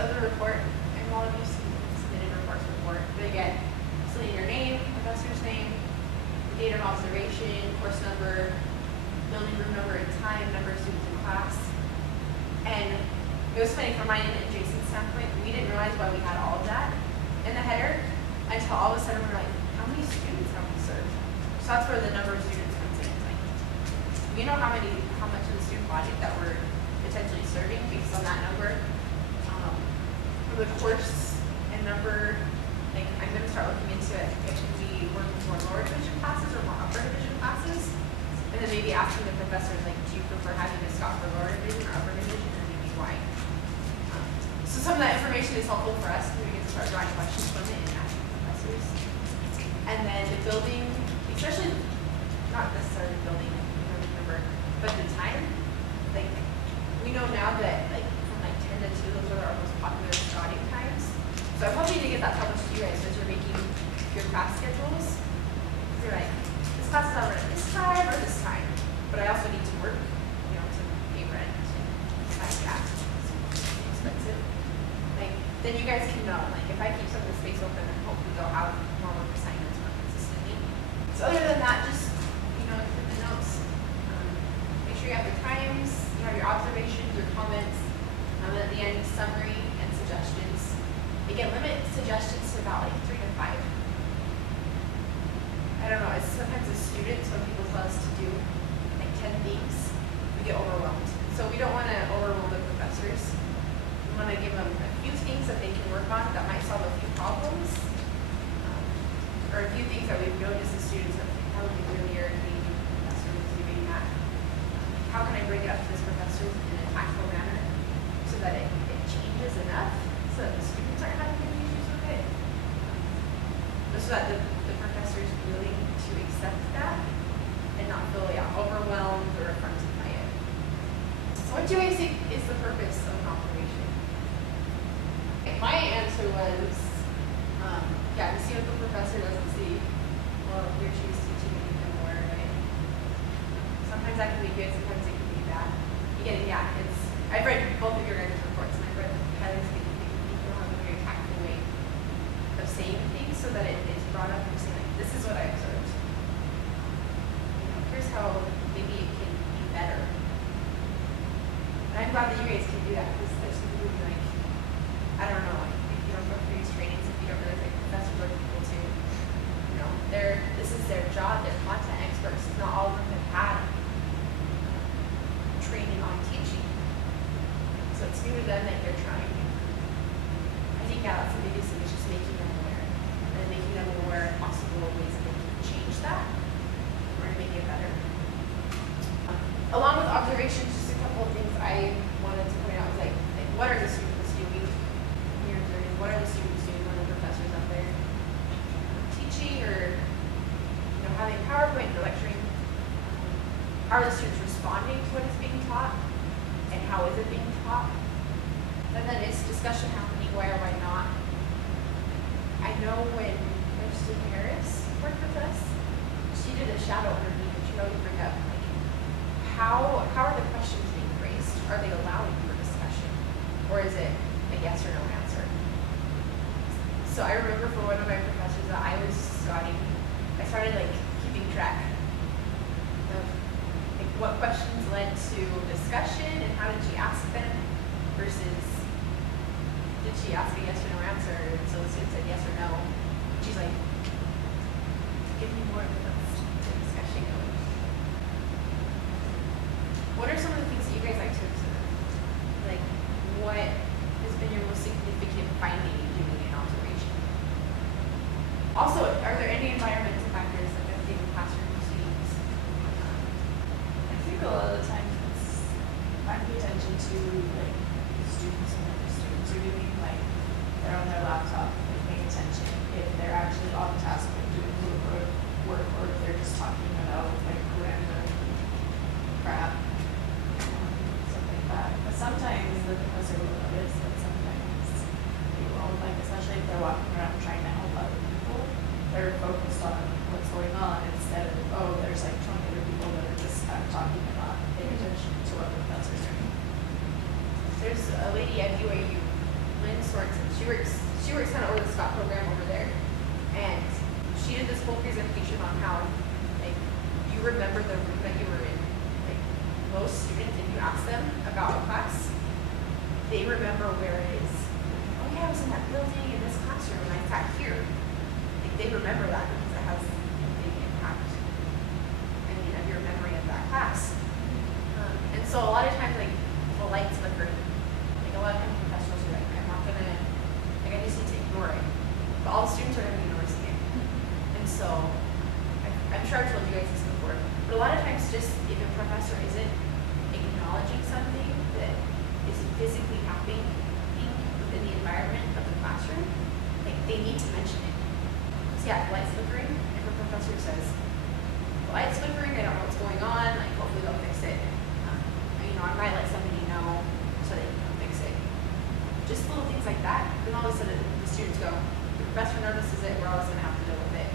of the report, and all of you submitted reports before. They get selling your name, professor's name, date of observation, course number, building room number and time, number of students in class. And it was funny from mine and Jason's standpoint, we didn't realize why we had all of that in the header until all of a sudden we're like, how many students have we served? So that's where the number of students comes in. It's like, we know how much of the student body that we're potentially serving based on that number. For the course and number, like I'm going to start looking into it if we work with more lower division classes or more upper division classes, and then maybe asking the professors, like, do you prefer having a SCOT for lower division or upper division, and maybe why? So some of that information is helpful for us, because we get to start drawing questions from it and asking professors. And then the building, especially not necessarily the building, I don't remember, but the time, like we know now that like from like 10 to 2, those are our most popular starting times. So I'm hoping to get that published to you guys as you're making your class schedules. You're like, this class is over at this time or this time, but I also need to work, you know, to pay rent and buy gas. It's expensive. Like, then you guys can know, like, if I keep some of the space open, then hopefully they'll have more work assignments more consistently. So other than that, just, you know, for the notes, make sure you have the times, you have your observations, your comments, and at the end, summary and suggestions. Again, limit suggestions to about like 3 to 5. I don't know, it's sometimes as students when people tell us to do like 10 things, we get overwhelmed. So we don't want to overwhelm the professors. We want to give them a few things that they can work on that might solve a few problems, or a few things that we've noticed as students that probably really irritating professors doing that. How can I bring it up to this professor in a tactful manner so that it changes enough so that the students aren't having any issues with it? So that the professor is willing to accept that and not feel overwhelmed or affronted by it. So what do you guys think is the purpose of an observation? My answer was, to see what the professor doesn't see. Well, he or she is teaching anything more, right? Sometimes that can be good, sometimes it can be bad. Again, I've read both of your guys' reports, and I've read highly speaking people have a very tactful way of saying things so that it is brought up and saying, like, this is what I observed. You know, here's how maybe it can be better. And I'm glad that you guys can do that, because there's some people who like, I don't know, like, if you don't go through these trainings, if you don't realize like professors are people too. You know, this is their job, they're content experts. Not all of them have had training on teaching. So it's new to them that you're trying. I think that's the biggest thing, is just making them aware. And making them aware of possible ways that they can change that or make it better. Along with observations, just a couple of things I wanted to point out was like what are the students doing in your journey? What are the students doing when the professor's up there teaching or having PowerPoint or lecturing? How are the students responding to what is being taught? And how is it being taught? And then it's discussion happening, why or why not. I know when Kristen Harris worked with us, she did a shadow interview, and she always bring up, like, how are the questions being raised? Are they allowing for discussion? Or is it a yes or no answer? So I remember for one of my professors that I was studying, I started like keeping track of like what questions led to discussion and how did she ask them versus did she ask a yes or no answer? And so the student said yes or no. She's like, give me more evidence to discussion going. What are some of the things that you guys like to observe? Like, what has been your most significant finding doing an observation? Also, are there any environmental factors affecting classroom students? I think a lot of the times I pay attention to like students and what the students are doing, like they're on their laptop, like paying attention if they're actually on task, like doing group work, or if they're just talking about like random crap, stuff like that. But sometimes the professor will notice that sometimes they won't, like especially if they're walking around trying to help other people, they're focused on what's going on instead of, oh, there's like 20 other people that are just kind of talking and not paying attention to what the professor's doing. There's a lady at BYU, Lynn Sorensen. She works kind of over the SCOT program over there, and she did this whole presentation on how like you remember the room that you were in. Like most students, if you ask them about a class, they remember where it is. Oh yeah, I was in that building in this classroom and I sat here. Like they remember that because it has a big impact. I mean, of your memory of that class. And so a lot of times, like the lights flicker. Like a lot of times, professionals are like, I'm not gonna, like I just need to ignore it. But all the students are gonna be noticing it. And so, I'm sure I've told you guys this before, but a lot of times, just if a professor isn't acknowledging something that is physically happening within the environment of the classroom, like they need to mention it. So yeah, the light's flickering. If a professor says, the light's flickering, I don't know what's going on, like hopefully they'll fix it. I might let somebody know so they can fix it. Just little things like that. Then all of a sudden the students go, the professor notices it, we're always going to have to deal with it.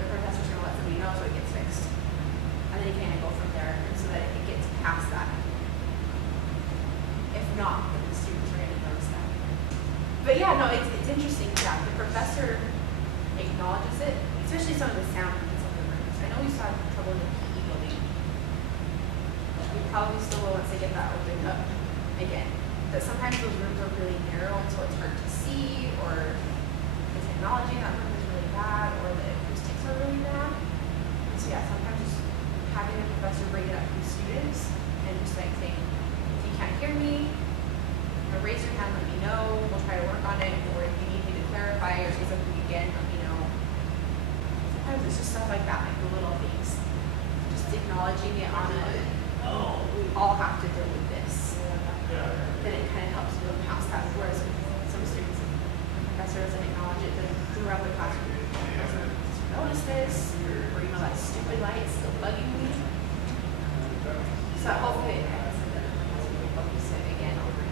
The professor's going to let somebody know so it gets fixed. And then you kind of go from there so that it gets past that. If not, then the students are going to notice that. But yeah, no, it's interesting. Yeah, the professor acknowledges it, especially some of the sound in some of the rooms. I know we saw trouble in the PE building. We probably still will once they get that opened up again. But sometimes those rooms are really narrow and so it's hard to see, or the technology in that room is really bad, or the acoustics are really bad. And so yeah, sometimes just having a professor bring it up to students and just like saying, if you can't hear me, raise your hand, let me know, we'll try to work on it, or if you need me to clarify or say something again, let me know. Sometimes it's just stuff like that, like the little things. Just acknowledging it on a, we all have to deal with this. Then it kind of helps build past that. Whereas with some students, the professor doesn't acknowledge it, then throughout the classroom, doesn't notice this, or that stupid light is still bugging me. So hopefully it helps the professor focus it again over.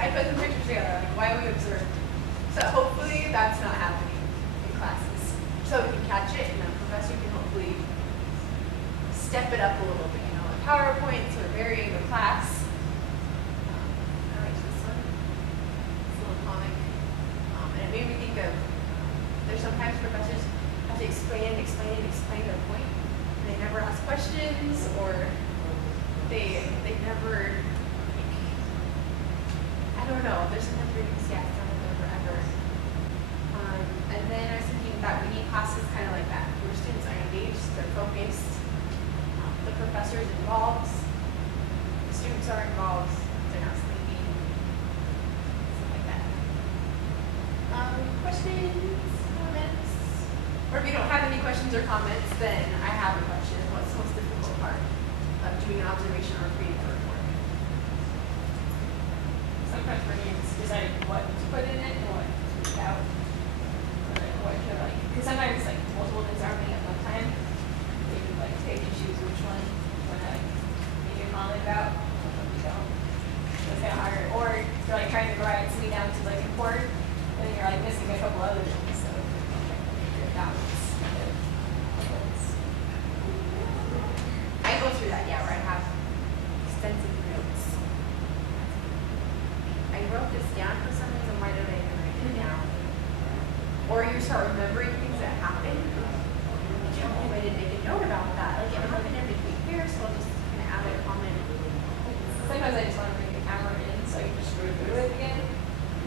I put the pictures together, like why we observe. So hopefully that's not happening in classes. So we can catch it, and the professor can hopefully step it up a little bit. PowerPoint, so we're varying the class. I like this one. It's a little comic. And it made me think of, there's sometimes professors have to explain their point. And they never ask questions, or they never, like, I don't know, there's sometimes where you can see I sound like forever. And then I was thinking that we need classes kind of like that, where students are engaged, they're focused. The professor is involved, the students are involved, they're not sleeping, stuff like that. Questions, comments? Or if you don't have any questions or comments, then I have a question. What's the most difficult part of doing an observation or creating a report? Sometimes for me it's deciding what to put in it and what to take out. Or like what to like, because sometimes like multiple things are happening at one time. Like pick and choose which one you want to make a comment about, which one you don't. So it's kind of hard. Or you're like trying to write something down to like report, and then you're like missing a couple other things. So you're trying to figure it out. I go through that, yeah, where I have extensive notes. I wrote this down for some reason. Why did I even write it down? Or you start remembering things that happened. I didn't make a note about that. Like it happened in between here, so I'll just kind of add a comment. Sometimes I just want to bring the camera in so I can just go through it again.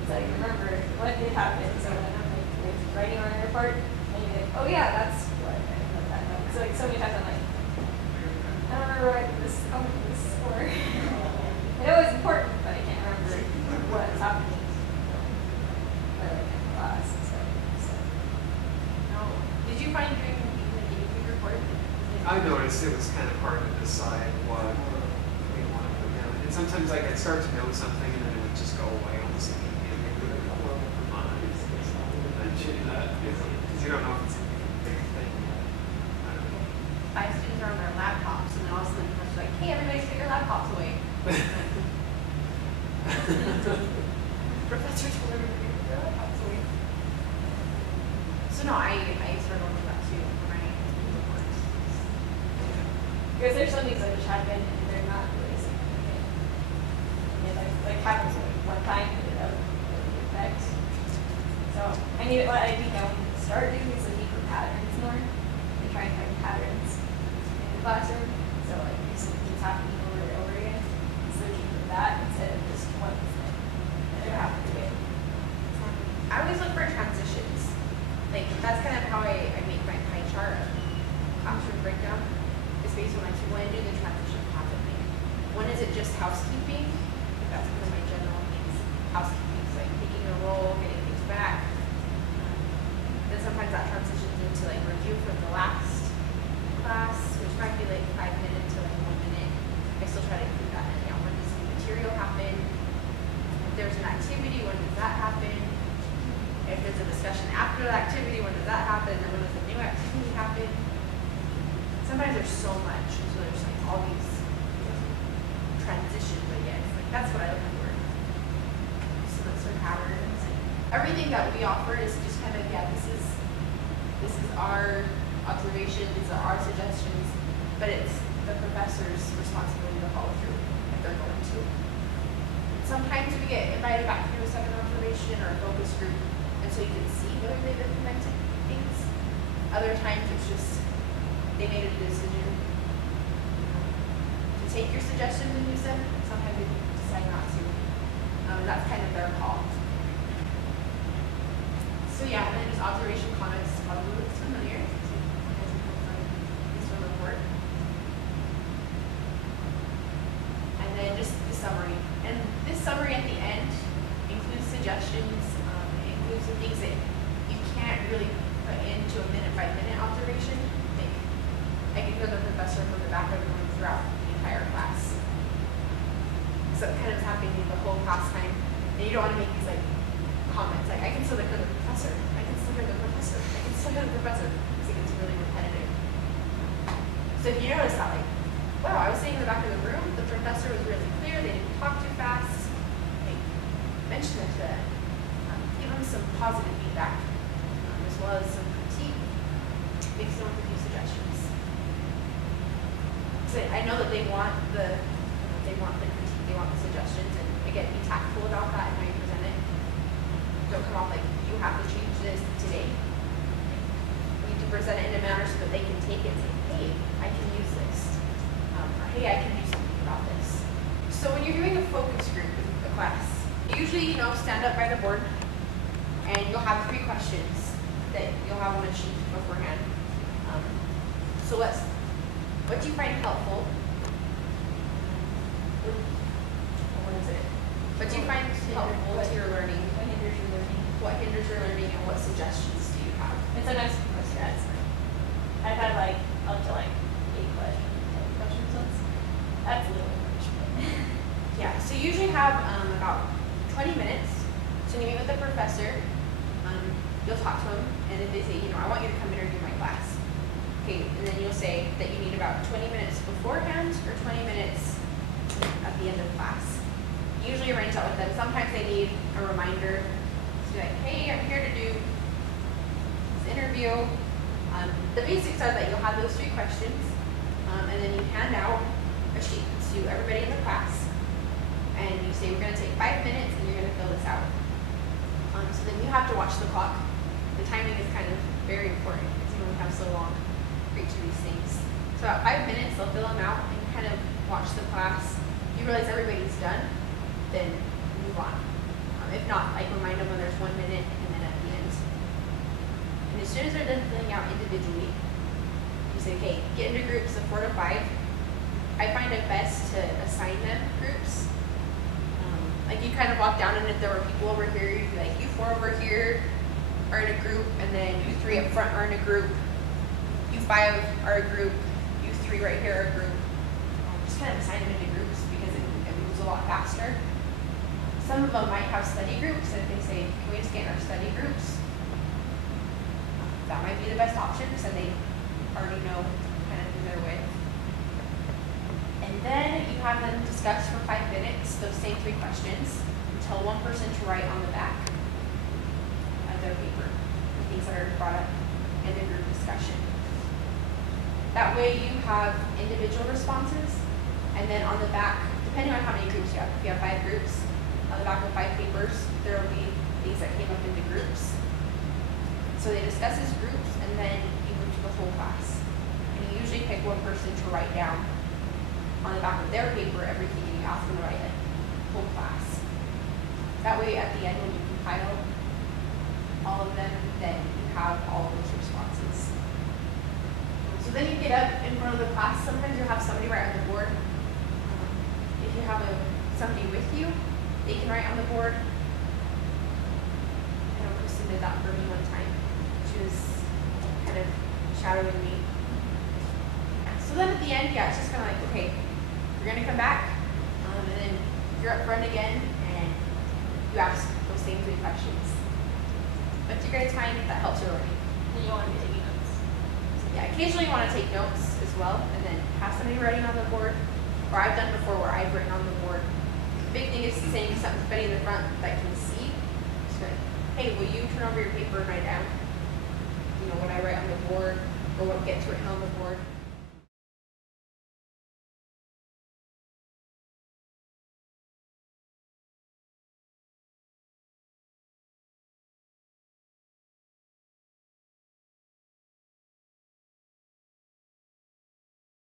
So I can remember what did happen. So when I'm like writing on a report, and you're like, oh yeah, that's what I put that note. So like so many times I'm like, I don't remember what this or I know it's important, but I can't remember what's happening. Or like in class and stuff. So. No. Did you find doing report? I noticed it was kind of hard to decide what we want to put down. And sometimes like I'd start to know something and then it would just go away almost immediately. Well, mention that because you don't know if it's a big thing. I don't know. 5 students are on their laptops, and then all of a sudden the professor's like, hey, everybody put your laptops away. Professor told everybody to put their laptops away. So no, I struggle with that too when writing reports. Because there's some things that just happen and they're not really significant. And it like happens like one time and it doesn't really need what I think I want to start doing is looking for patterns more. And try and find patterns in the classroom. So like if something keeps happening over and over again, it's looking for that instead of just one thing that you're having to do. I always look for transitions. Like that's kind of how I make my pie chart of classroom breakdown. Is based on like when do the transitions happen? Like when is it just housekeeping? That's kind of my general things. Housekeeping is like taking a role, getting things back. Then sometimes that transitions into like review from the last class, which might be like 5 minutes or like 1 minute. I still try to include that in. You know, when does the material happen? If there's an activity, when does that happen? If there's a discussion after the activity, when does that happen? And when does the new activity happen? Sometimes there's so much, so there's like all these transitions, but yeah, it's like that's what I look for. So those are patterns. And everything that we offer is just kind of this is our observation, these are our suggestions, but it's the professor's responsibility to follow through if they're going to. Sometimes we get invited back through a second observation or a focus group, and so you can see whether they've implemented things. Other times it's just they made a decision to take your suggestions and use them. Sometimes they decide not to. That's kind of their call. So yeah, and then just observation comments probably looks familiar. This one report. And then just the summary. And this summary at the end includes suggestions, includes the things that you can't really put into a minute-by-minute observation. Like, I can hear the professor from the back of the room throughout the entire class. So it kind of is happening the whole class time. And you don't want to make these like comments like, I can still hear the professor, I can still hear the professor, I can still hear the professor. Because it gets really repetitive. So if you notice that, like, wow, I was sitting in the back of the room, the professor was really clear, they didn't talk too fast. Like, mention it to them. Give them some positive feedback, as well as some critique. Make some with a few suggestions. So I know that they want the critique, they want the suggestions, and again, be tactful about that and how you present it. Don't come off like you have to change this today. You need to present it in a manner so that they can take it and say, hey, I can use this. Or hey, I can do something about this. So when you're doing a focus group with a class, usually, stand up by the board and you'll have 3 questions that you'll have on a sheet beforehand. So what do you find helpful? What is it? What do you find helpful to your learning? What hinders your learning? What hinders your learning, and what suggestions do you have? And sometimes professor adds. I've had like up to like 8 questions, 10 questions once. That's a little enrichment. Yeah, so you usually have about 20 minutes. So when you meet with the professor, you'll talk to him, and if they say, I want you to come interview my class. Okay, and then you'll say that you need about 20 minutes beforehand or 20 minutes at the end of class. You usually arrange that with them. Sometimes they need a reminder to be like, hey, I'm here to do this interview. The basics are that you'll have those 3 questions, and then you hand out a sheet to everybody in the class, and you say, we're going to take 5 minutes, and you're going to fill this out. So then you have to watch the clock. The timing is kind of very important because you only have so long for each of these things. So about 5 minutes, they'll fill them out and kind of watch the class. If you realize everybody's done, then move on. If not, remind them when there's 1 minute and then at the end. And as soon as they're done filling out individually, you say, okay, get into groups of 4 to 5. I find it best to assign them groups. You kind of walk down, and if there were people over here, you'd be like, you 4 over here are in a group, and then you 3 up front are in a group. You 5 are a group. You 3 right here are a group. Just kind of assign them into groups because it moves a lot faster. Some of them might have study groups, and if they say, can we just get in our study groups? That might be the best option, so they already know kind of who they're with. And then you have them discuss for 5 minutes those same 3 questions and tell one person to write on the back of their paper the things that are brought up in the group discussion. That way you have individual responses, and then on the back, depending on how many groups you have, if you have 5 groups, on the back of 5 papers, there will be things that came up into groups. So they discuss as groups, and then you move to the whole class. And you usually pick one person to write down on the back of their paper everything you ask them to write, like whole class. That way, at the end, when you compile all of them, then you have all of those responses. So then you get up in front of the class. Sometimes you'll have somebody write on the board. If you have somebody with you, they can write on the board. I know Kristen did that for me one time. She was kind of shadowing me. So then at the end, yeah, it's just kind of like, okay, you're going to come back, and then you're up front again, and you ask those same 3 questions. But you're going to time that helps your learning. And you want to be taking notes. Yeah, occasionally you want to take notes as well, and then have somebody writing on the board. Or I've done before where I've written on the board. The big thing is saying something to somebody in the front that can see. Just like, hey, will you turn over your paper and write down, what I write on the board, or what gets written on the board?